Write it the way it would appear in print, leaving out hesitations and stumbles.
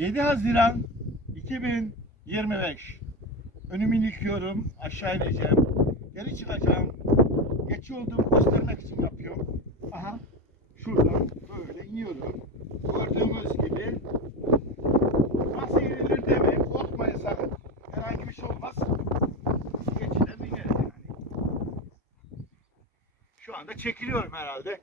7 Haziran 2025. Önümü yıkıyorum, aşağı ineceğim, geri çıkacağım. Geç olduğumu göstermek için yapıyorum. Aha, şuradan böyle iniyorum. Gördüğünüz gibi nasıl inilir demeyin, korkmayın sakın. Herhangi bir şey olmaz. Geçiden inerim yani. Şu anda çekiliyorum herhalde.